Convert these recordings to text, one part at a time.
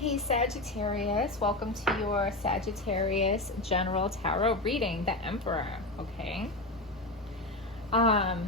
Hey Sagittarius, welcome to your Sagittarius General Tarot reading, the Emperor, okay? I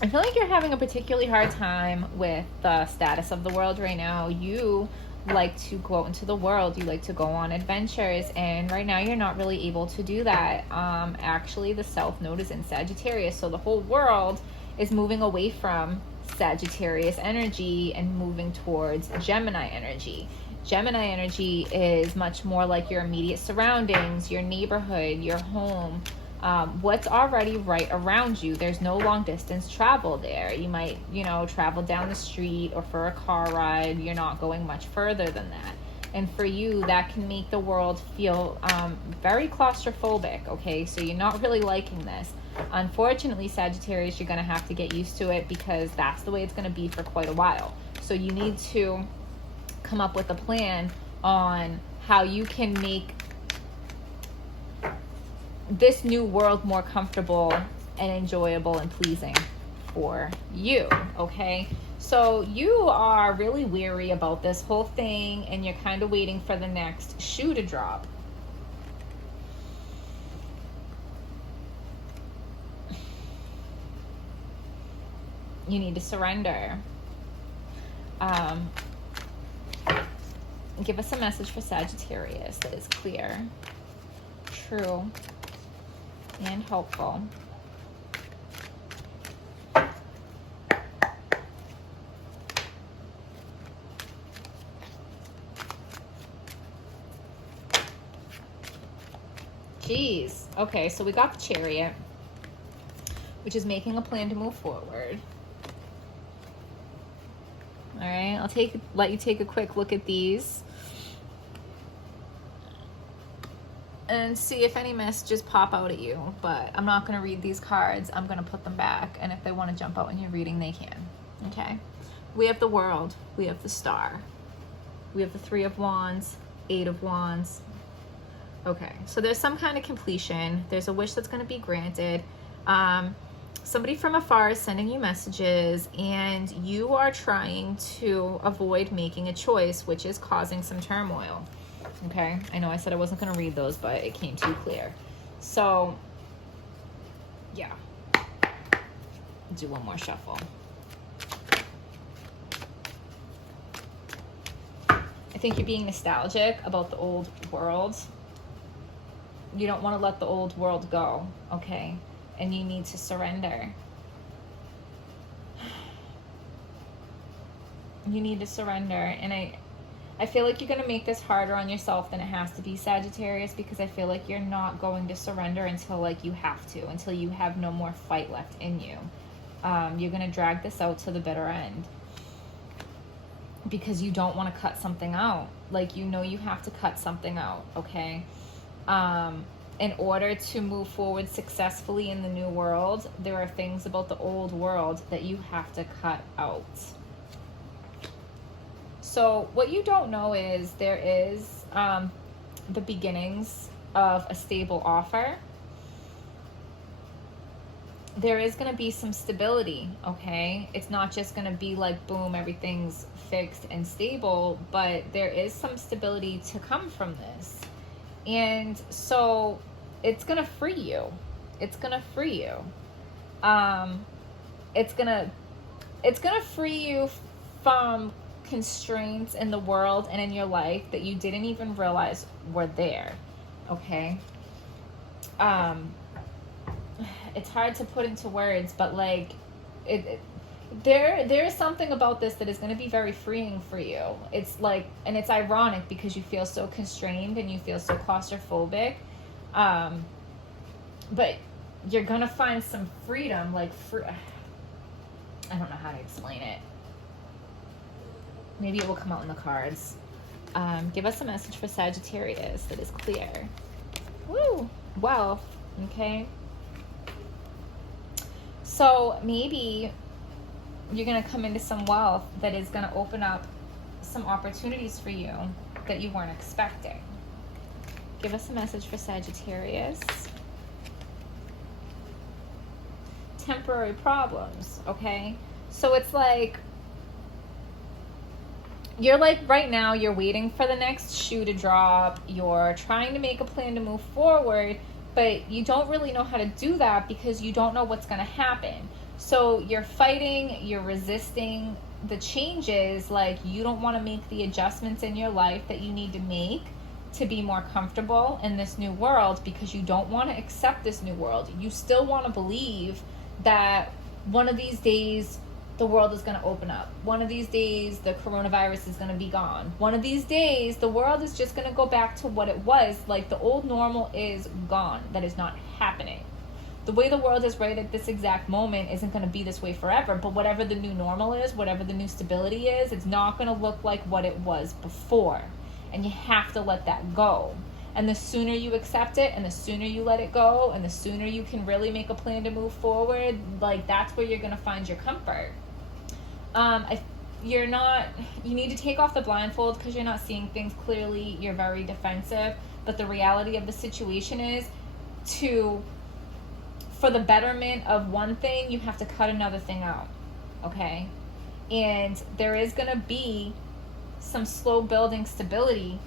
feel like you're having a particularly hard time with the status of the world right now. You like to go out into the world, you like to go on adventures, and right now you're not really able to do that. Actually, the South Node is in Sagittarius, so the whole world is moving away from Sagittarius energy and moving towards Gemini energy. Gemini energy is much more like your immediate surroundings, your neighborhood, your home, what's already right around you. There's no long distance travel there. You might, travel down the street or for a car ride. You're not going much further than that. And for you, that can make the world feel very claustrophobic, okay? So you're not really liking this. Unfortunately, Sagittarius, you're going to have to get used to it because that's the way it's going to be for quite a while. So you need to come up with a plan on how you can make this new world more comfortable and enjoyable and pleasing for you, okay? So you are really weary about this whole thing and you're kind of waiting for the next shoe to drop. You need to surrender. Give us a message for Sagittarius that is clear, true, and helpful. Jeez. Okay, so we got the Chariot, which is making a plan to move forward. All right, let you take a quick look at these and see if any messages pop out at you. But I'm not going to read these cards. I'm going to put them back, and if they want to jump out in your reading, they can. Okay, we have the World, we have the Star, we have the Three of Wands, Eight of Wands. Okay, so there's some kind of completion. There's a wish that's going to be granted. Somebody from afar is sending you messages, and you are trying to avoid making a choice, which is causing some turmoil. Okay, I know I said I wasn't going to read those, but it came too clear. So, yeah. Do one more shuffle. I think you're being nostalgic about the old world. You don't want to let the old world go, okay? And you need to surrender. You need to surrender. And I feel like you're going to make this harder on yourself than it has to be, Sagittarius, because I feel like you're not going to surrender until you have to, until you have no more fight left in you. You're going to drag this out to the bitter end because you don't want to cut something out. You have to cut something out, okay? In order to move forward successfully in the new world, there are things about the old world that you have to cut out. So what you don't know is there is the beginnings of a stable offer. There is going to be some stability, okay? It's not just going to be like, boom, everything's fixed and stable, but there is some stability to come from this. And so it's going to free you. It's going to free you. It's going to free you from constraints in the world and in your life that you didn't even realize were there. Okay? It's hard to put into words, but there is something about this that is going to be very freeing for you. It's and it's ironic because you feel so constrained and you feel so claustrophobic, but you're going to find some freedom, I don't know how to explain it. Maybe it will come out in the cards. Give us a message for Sagittarius that is clear. Woo! Wealth, okay? So maybe you're going to come into some wealth that is going to open up some opportunities for you that you weren't expecting. Give us a message for Sagittarius. Temporary problems, okay? So it's you're like, right now, you're waiting for the next shoe to drop. You're trying to make a plan to move forward, but you don't really know how to do that because you don't know what's going to happen. So you're fighting, you're resisting the changes. Like, you don't want to make the adjustments in your life that you need to make to be more comfortable in this new world because you don't want to accept this new world. You still want to believe that one of these days the world is going to open up. One of these days the coronavirus is going to be gone. One of these days the world is just going to go back to what it was. Like, the old normal is gone. That is not happening. The way the world is right at this exact moment isn't going to be this way forever, but whatever the new normal is, whatever the new stability is, it's not going to look like what it was before. And you have to let that go. And the sooner you accept it, and the sooner you let it go, and the sooner you can really make a plan to move forward, like, that's where you're going to find your comfort. You need to take off the blindfold because you're not seeing things clearly. You're very defensive. But the reality of the situation is, for the betterment of one thing, you have to cut another thing out. Okay? And there is going to be some slow building stability.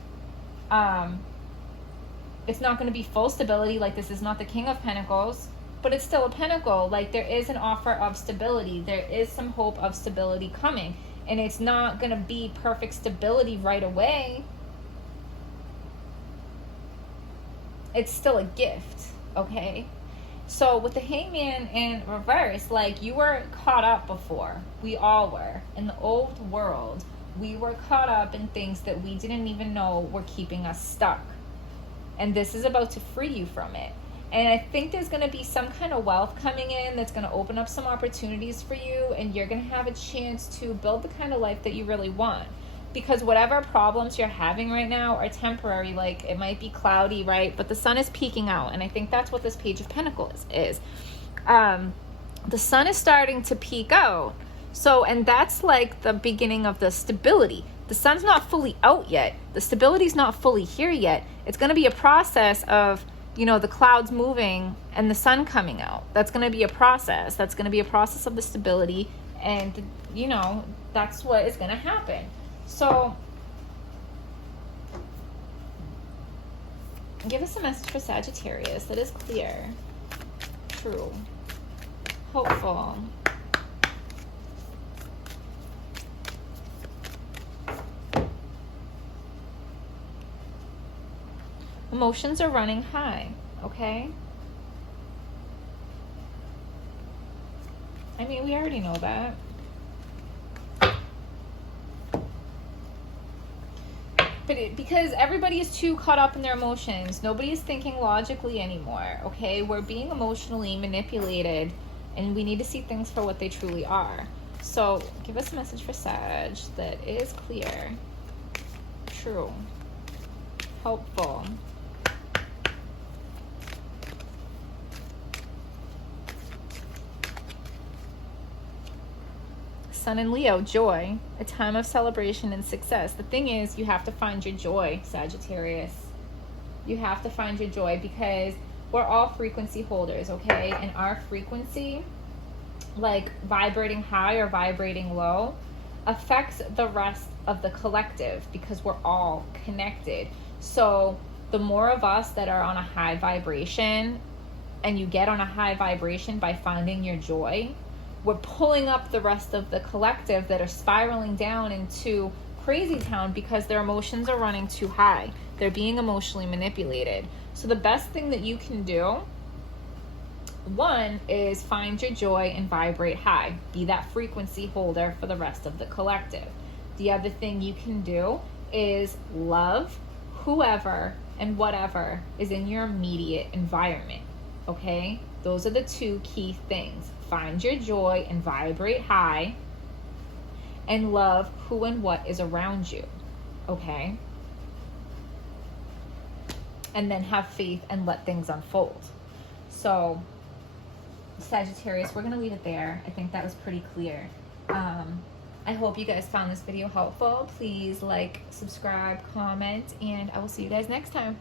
It's not going to be full stability. Like, this is not the King of Pentacles, but it's still a pentacle. Like, there is an offer of stability. There is some hope of stability coming, and it's not going to be perfect stability right away. It's still a gift. Okay? So with the Hangman in reverse, like, you were caught up before. We all were. In the old world, we were caught up in things that we didn't even know were keeping us stuck. And this is about to free you from it. And I think there's going to be some kind of wealth coming in that's going to open up some opportunities for you, and you're going to have a chance to build the kind of life that you really want. Because whatever problems you're having right now are temporary. Like, it might be cloudy, right? But the sun is peeking out, and I think that's what this Page of Pentacles is. The sun is starting to peek out. So, and that's like the beginning of the stability. The sun's not fully out yet. The stability's not fully here yet. It's going to be a process of, the clouds moving and the sun coming out. That's going to be a process. That's going to be a process of the stability. And, that's what is going to happen. So, give us a message for Sagittarius that is clear, true, hopeful. Emotions are running high, okay? I mean, we already know that. But because everybody is too caught up in their emotions. Nobody is thinking logically anymore, okay? We're being emotionally manipulated, and we need to see things for what they truly are. So give us a message for Sag that is clear, true, hopeful. Sun in Leo, joy, a time of celebration and success. The thing is, you have to find your joy, Sagittarius. You have to find your joy because we're all frequency holders, okay? And our frequency, like vibrating high or vibrating low, affects the rest of the collective because we're all connected. So the more of us that are on a high vibration, and you get on a high vibration by finding your joy, we're pulling up the rest of the collective that are spiraling down into crazy town because their emotions are running too high. They're being emotionally manipulated. So the best thing that you can do, one, is find your joy and vibrate high. Be that frequency holder for the rest of the collective. The other thing you can do is love whoever and whatever is in your immediate environment, okay? Those are the two key things. Find your joy and vibrate high, and love who and what is around you, okay? And then have faith and let things unfold. So, Sagittarius, we're going to leave it there. I think that was pretty clear. I hope you guys found this video helpful. Please like, subscribe, comment, and I will see you guys next time.